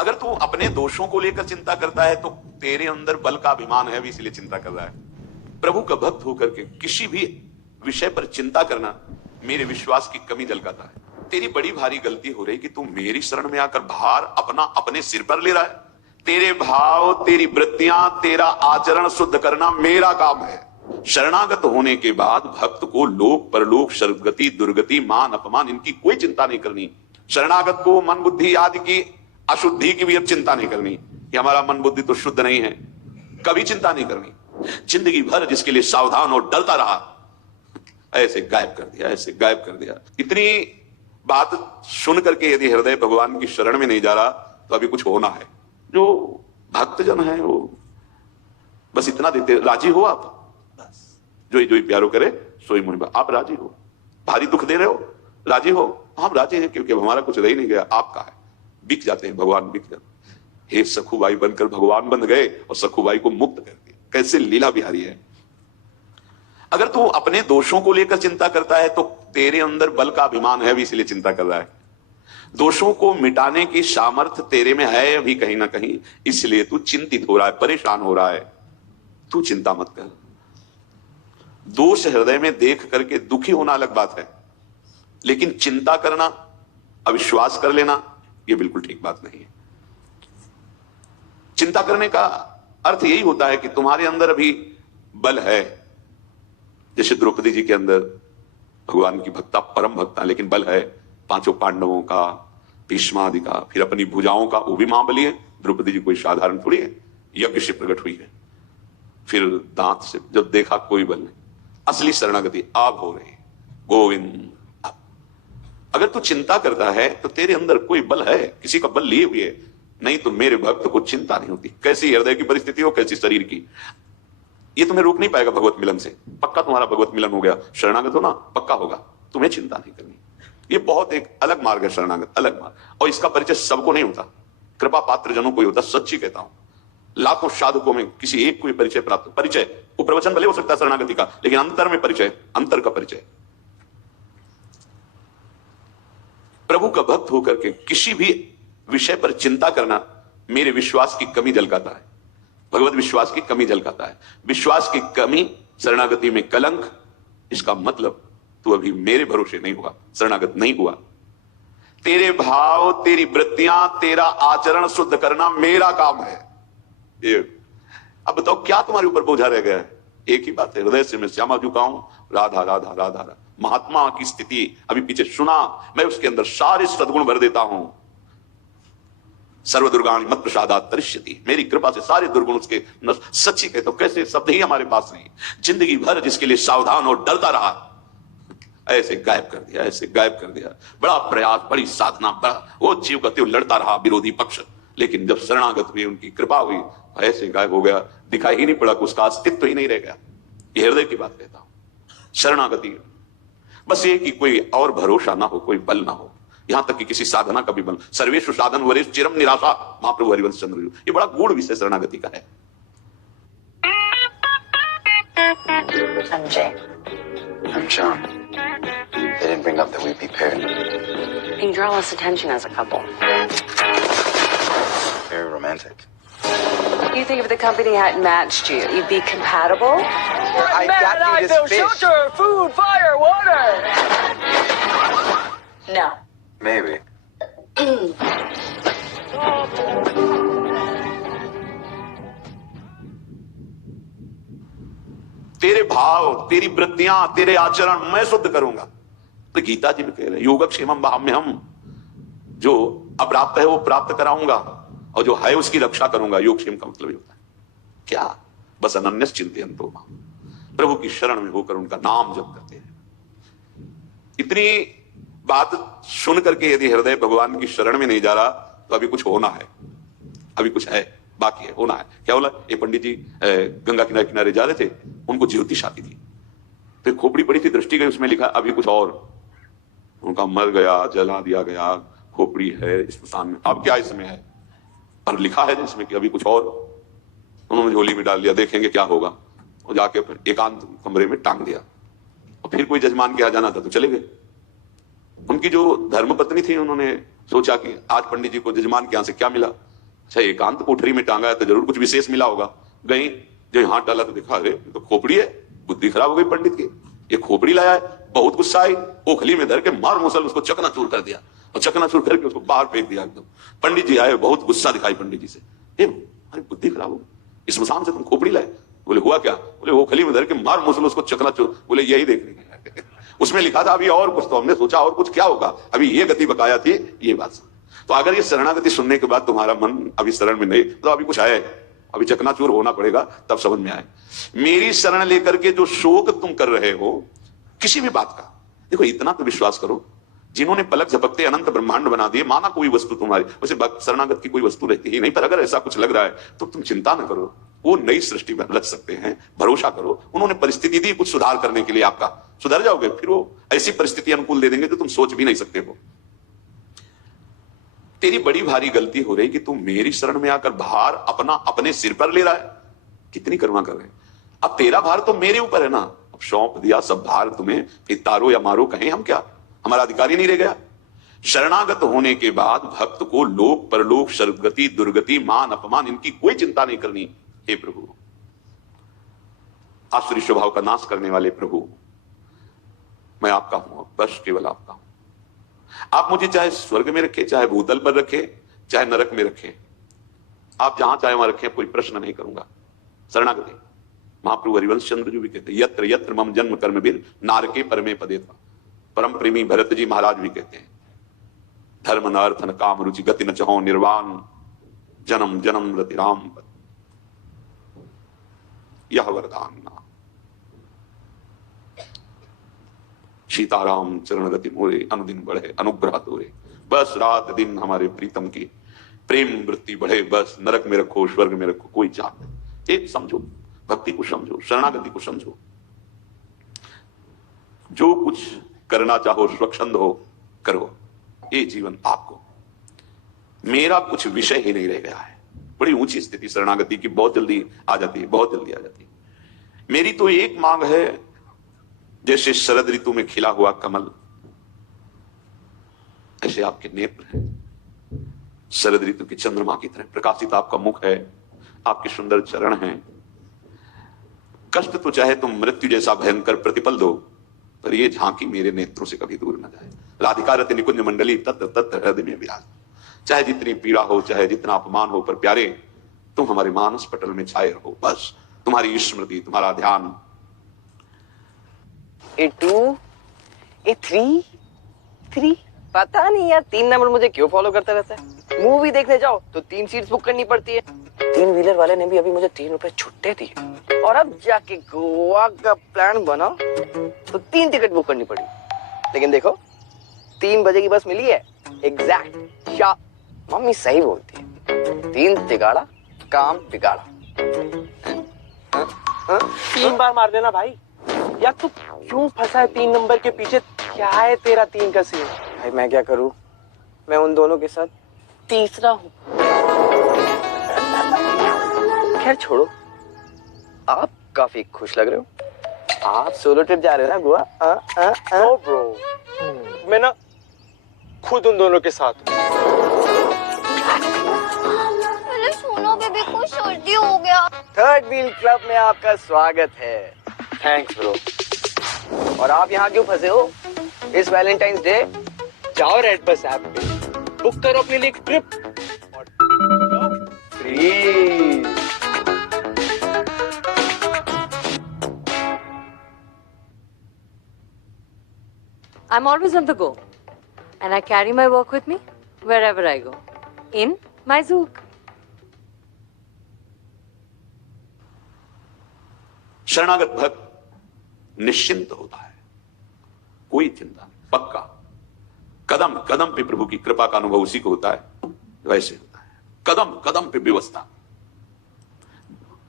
अगर तू अपने दोषों को लेकर चिंता करता है तो तेरे अंदर बल का अभिमान है, भी इसलिए चिंता कर रहा है। प्रभु का भक्त होकर के किसी भी विषय पर चिंता करना मेरे विश्वास की कमी झलकाता है। तेरी बड़ी भारी गलती हो रही कि तू मेरी शरण में आकर भार अपना अपने सिर पर ले रहा है। तेरे भाव, तेरी वृत्तियां, तेरा आचरण शुद्ध करना मेरा काम है। शरणागत होने के बाद भक्त को लोक परलोक, सर्वगति, दुर्गति, मान अपमान इनकी कोई चिंता नहीं करनी। शरणागत को मन बुद्धि आदि की अशुद्धि की भी अब चिंता नहीं करनी कि हमारा मन बुद्धि तो शुद्ध नहीं है, कभी चिंता नहीं करनी। जिंदगी भर जिसके लिए सावधान और डरता रहा, ऐसे गायब कर दिया, ऐसे गायब कर दिया। इतनी बात सुन करके यदि हृदय भगवान की शरण में नहीं जा रहा तो अभी कुछ होना है। जो भक्तजन है वो बस इतना देते, राजी हो आप, बस जो ही प्यारो करे सोई मुनि। आप राजी हो? भारी दुख दे रहे हो, राजी हो? हम राजी हैं क्योंकि हमारा कुछ रह ही नहीं गया, आपका है। बिक जाते हैं, भगवान बिक जाते। हे सखुबाई बनकर भगवान बन गए और सखुबाई को मुक्त कर दिया। कैसे लीला बिहारी है। अगर तू अपने दोषों को लेकर चिंता करता है तो तेरे अंदर बल का अभिमान है, भी इसलिए चिंता कर रहा है। दोषों को मिटाने की सामर्थ्य तेरे में है अभी कहीं ना कहीं, इसलिए तू चिंतित हो रहा है, परेशान हो रहा है। तू चिंता मत कर। दोष हृदय में देख करके दुखी होना अलग बात है, लेकिन चिंता करना, अविश्वास कर लेना, यह बिल्कुल ठीक बात नहीं है। चिंता करने का अर्थ यही होता है कि तुम्हारे अंदर अभी बल है। जैसे द्रौपदी जी के अंदर भगवान की भक्ता, परम भक्ता, लेकिन बल है। पांचों पांडवों का, भीष्मादि का, फिर अपनी भुजाओं का, वो भी महाबली है। द्रौपदी जी कोई साधारण थोड़ी है, यज्ञ से प्रकट हुई है। फिर दांत से जब देखा कोई बल नहीं, असली शरणागति अब हो रही। गोविंद, अगर तू चिंता करता है तो तेरे अंदर कोई बल है, किसी का बल लिए हुए, नहीं तो मेरे भक्त को चिंता नहीं होती। कैसी हृदय की परिस्थिति हो, कैसी शरीर की, ये तुम्हें रोक नहीं पाएगा भगवत मिलन से। पक्का तुम्हारा भगवत मिलन हो गया, शरणागत हो ना, पक्का होगा, तुम्हें चिंता नहीं करनी। ये बहुत एक अलग मार्ग है शरणागत, अलग मार्ग। और इसका परिचय सबको नहीं होता, कृपा पात्र जनों को ही होता। सच्ची कहता हूं, लाखों साधकों में किसी एक को भी परिचय प्राप्त, परिचय वो प्रवचन भले हो सकता है शरणागति का, लेकिन अंतर में परिचय, अंतर का परिचय। प्रभु का भक्त होकर के किसी भी विषय पर चिंता करना मेरे विश्वास की कमी झलकाता है, भगवत विश्वास की कमी झलकाता है। विश्वास की कमी, शरणागति में कलंक, इसका मतलब तू अभी मेरे भरोसे नहीं हुआ, शरणागत नहीं हुआ। तेरे भाव, तेरी वृत्तियां, तेरा आचरण शुद्ध करना मेरा काम है। ये अब बताओ क्या तुम्हारे ऊपर बोझा रह गया है? एक ही बात है, हृदय से मैं श्यामा झुकाऊं, राधा राधा राधा राधा। महात्मा की स्थिति अभी पीछे सुना, मैं उसके अंदर सारे सद्गुण भर देता हूं। सर्व दुर्गाणि मत प्रसादात् तरिष्यति, मेरी कृपा से सारे दुर्गुण उसके सच्ची कहते तो कैसे शब्द ही हमारे पास नहीं। जिंदगी भर जिसके लिए सावधान और डरता रहा, ऐसे गायब कर दिया, ऐसे गायब कर दिया। बड़ा प्रयास, बड़ी साधना, बड़ा वो जीव का त्यों लड़ता रहा विरोधी पक्ष, लेकिन जब शरणागत हुई, उनकी कृपा हुई, ऐसे गायब हो गया, दिखाई ही नहीं पड़ा, उसका अस्तित्व ही नहीं रह गया। ये हृदय की बात कहता हूं। शरणागति बस ये कि कोई और भरोसा ना हो, कोई बल ना हो, यहां तक कि किसी साधना का भी बल। सर्वेषु साधन वरेषु चिरम निराशा, महाप्रभु हरिवंश चंद्र। ये बड़ा गूढ़ विषय शरणागति का है। I'm Jay. I'm John. They didn't bring up that we'd be paired. You draw less attention as a couple. Very romantic. You think if the company hadn't matched you, you'd be compatible? I got you this fish. Shelter, food, fire, water. No. Maybe. तेरे भाव, तेरी वृत्तियां, तेरे आचरण मैं शुद्ध करूंगा। तो गीता जी में कह रहे हैं, योगक्षेमम वहाम्यहम्, जो अप्राप्त है वो प्राप्त कराऊंगा और जो है उसकी रक्षा करूंगा। योगक्षेम का मतलब होता है क्या? बस अनन्यस चिंतयन्तो माम्, प्रभु की शरण में होकर उनका नाम जप करते हैं। इतनी बात सुन करके यदि हृदय भगवान की शरण में नहीं जा रहा तो अभी कुछ होना है, अभी कुछ है, बाकी है, होना है। क्या बोला? ये पंडित जी गंगा किनारे किनारे जा रहे थे, उनको ज्योतिष आती थी, फिर खोपड़ी पड़ी थी, दृष्टि गई, उसमें लिखा अभी कुछ और। उनका मर गया, जला दिया गया, खोपड़ी है स्मशान में, अब क्या इसमें है? पर लिखा है इसमें कि अभी कुछ और। उन्होंने झोली में डाल दिया, देखेंगे क्या होगा, और जाके फिर एकांत कमरे में टांग दिया। और फिर कोई जजमान के यहाँ जाना था तो चले गए। उनकी जो धर्मपत्नी थी, उन्होंने सोचा कि आज पंडित जी को जजमान के यहाँ से क्या मिला, अच्छा एकांत कोठरी में टांगा है तो जरूर कुछ विशेष मिला होगा। गई जो हाथ डाला तो देखा अरे तो खोपड़ी है, बुद्धि खराब हो गई पंडित की, ये खोपड़ी लाया है। बहुत गुस्सा आई, ओखली में धर के मार मुसल उसको चकनाचूर कर दिया और चकनाचूर करके उसको बाहर फेंक दिया एकदम। पंडित जी आए, बहुत गुस्सा दिखाई पंडित जी से, अरे बुद्धि खराब हो गई, इस मसान से तुम खोपड़ी लाए? बोले हुआ क्या? बोले ओखली में धर के मार मुसल उसको चकनाचूर। बोले यही देखने के उसमें लिखा था अभी और कुछ, तो हमने सोचा और कुछ क्या होगा, अभी ये गति बकाया थी, ये बात। तो अगर ये शरणागति सुनने के बाद तुम्हारा मन अभी शरण में नहीं, तो अभी कुछ आया है, अभी चकनाचूर होना पड़ेगा तब समझ में आए। मेरी शरण लेकर के जो शोक तुम कर रहे हो किसी भी बात का, देखो इतना तो विश्वास करो, जिन्होंने पलक झपकते अनंत ब्रह्मांड बना दिए, माना कोई वस्तु तुम्हारी, वैसे शरणागत की कोई वस्तु रहती ही नहीं, पर अगर ऐसा कुछ लग रहा है तो तुम चिंता न करो, वो नई सृष्टि में रच सकते हैं, भरोसा करो। उन्होंने परिस्थिति दी कुछ सुधार करने के लिए, आपका सुधर जाओगे, फिर वो ऐसी परिस्थिति अनुकूल दे देंगे जो तुम सोच भी नहीं सकते हो। तेरी बड़ी भारी गलती हो रही कि तू मेरी शरण में आकर भार अपना अपने सिर पर ले रहा है। कितनी करुणा कर रहे हैं। अब तेरा भार तो मेरे ऊपर है ना, अब सौंप दिया सब भार तुम्हें, फिर तारो या मारो कहें हम क्या, हमारा अधिकार ही नहीं रह गया। शरणागत होने के बाद भक्त को लोक परलोक सदगति दुर्गति मान अपमान इनकी कोई चिंता नहीं करनी। हे प्रभु, आसुरी स्वभाव का नाश करने वाले प्रभु, मैं आपका हूं, बस केवल आपका हूं। आप मुझे चाहे स्वर्ग में रखे, चाहे भूतल पर रखे, चाहे नरक में रखे, आप जहां चाहे वहां रखें, कोई प्रश्न नहीं करूंगा। शरणागति महाप्रभु हरिवंश चंद्र जी भी कहते हैं, यत्र यत्र मम जन्म कर्म बिर नारके परमे पदे था। परम प्रेमी भरत जी महाराज भी कहते हैं, धर्म न अर्थ न काम रुचि गति न चहो निर्वाण जन्म जन्म रति राम पद यह वरदान ना। सीताराम चरण गति मोरे अनुदिन बढ़े अनुग्रह तोरे। बस रात दिन हमारे प्रीतम की प्रेम वृत्ति बढ़े, बस नरक में रखो स्वर्ग में रखो कोई चाहत नहीं। एक समझो, भक्ति को समझो, शरणागति को समझो। जो कुछ करना चाहो स्वच्छंद हो करो, ये जीवन आपको, मेरा कुछ विषय ही नहीं रह गया है। बड़ी ऊंची स्थिति शरणागति की बहुत जल्दी आ जाती है, बहुत जल्दी आ जाती है। मेरी तो एक मांग है, जैसे शरद ऋतु में खिला हुआ कमल, ऐसे आपके नेत्र हैं शरद ऋतु की चंद्रमा की तरह प्रकाशित आपका मुख है, आपके सुंदर चरण हैं। कष्ट तो चाहे तुम मृत्यु जैसा भयंकर प्रतिपल दो, पर ये झांकी मेरे नेत्रों से कभी दूर न जाए। राधिका रति निकुंज मंडली तत्र तत्र हृदय में विराज। चाहे जितनी पीड़ा हो, चाहे जितना अपमान हो, पर प्यारे तुम हमारे मानस पटल में छाए रहो। बस तुम्हारी स्मृति, तुम्हारा ध्यान। A2, A3, पता नहीं यार 3 नंबर मुझे क्यों फॉलो करता रहता है। मूवी देखने जाओ तो 3 सीट्स बुक करनी पड़ती है। 3 व्हीलर वाले ने भी अभी मुझे 3 रुपए छुट्टे दिए, और अब जाके गोवा का प्लान बना तो 3 टिकट बुक करनी पड़ी। लेकिन देखो 3 बजे की बस मिली है, एग्जैक्ट शार्प। मम्मी सही बोलती है, 3 तिगाड़ा काम बिगाड़ा। 3 बार मार देना भाई। यार तू क्यों फंसा है 3 नंबर के पीछे? क्या है तेरा 3 का सीन? भाई मैं क्या करूं, मैं उन दोनों के साथ तीसरा हूं। खैर छोड़ो, आप काफी खुश लग रहे हो। आप सोलो ट्रिप जा रहे हो ना गोवा? नो ब्रो, मैं ना खुद उन दोनों के साथ हूं। अरे सुनो बेबी को सर्दी हो गया। थर्ड व्हील क्लब में आपका स्वागत है। Thanks bro. और आप यहाँ क्यों फंसे हो इस वैलेंटाइंस डे? जाओ रेड बस ऐप पे, बुक करो अपने लिए एक ट्रिप और free. I'm always on the go, and I carry my work with me wherever I go. In my zook. शरणागत भक्त निश्चिंत होता है, कोई चिंता नहीं, पक्का। कदम कदम पे प्रभु की कृपा का अनुभव उसी को होता है, वैसे होता है। कदम कदम पे व्यवस्था।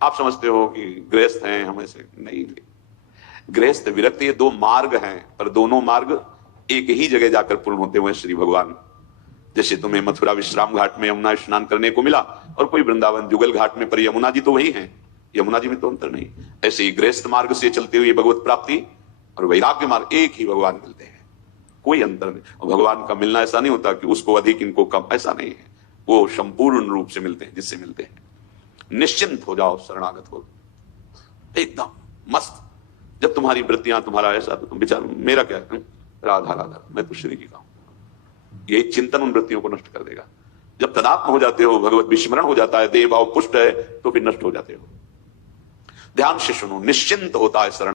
आप समझते हो कि गृहस्थ हैं, हम ऐसे नहीं। गृहस्थ विरक्त ये 2 मार्ग हैं, पर दोनों मार्ग एक ही जगह जाकर पूर्ण होते हुए श्री भगवान। जैसे तुम्हें मथुरा विश्राम घाट में यमुना स्नान करने को मिला, और कोई वृंदावन जुगल घाट में, पर यमुना जी तो वही हैं, यमुना जी में तो अंतर नहीं। ऐसे ही गृहस्थ मार्ग से चलते हुए भगवत प्राप्ति और वैराग्य मार्ग एक ही भगवान मिलते हैं, कोई अंतर नहीं। और भगवान का मिलना ऐसा नहीं होता कि उसको अधिक इनको कम, ऐसा नहीं है। वो संपूर्ण रूप से मिलते हैं, जिससे मिलते हैं। निश्चिंत हो जाओ, शरणागत हो, एकदम मस्त। जब तुम्हारी वृत्तियां तुम्हारा ऐसा, तो तुम विचार मेरा क्या है? राधा राधा, मैं तो श्री जी का हूं। यही चिंतन उन वृत्तियों को नष्ट कर देगा। जब तदात्म हो जाते हो, भगवत विस्मरण हो जाता है, देह भाव पुष्ट है, तो फिर नष्ट हो जाते हो। ध्यान से सुनो, निश्चिंत होता है शरण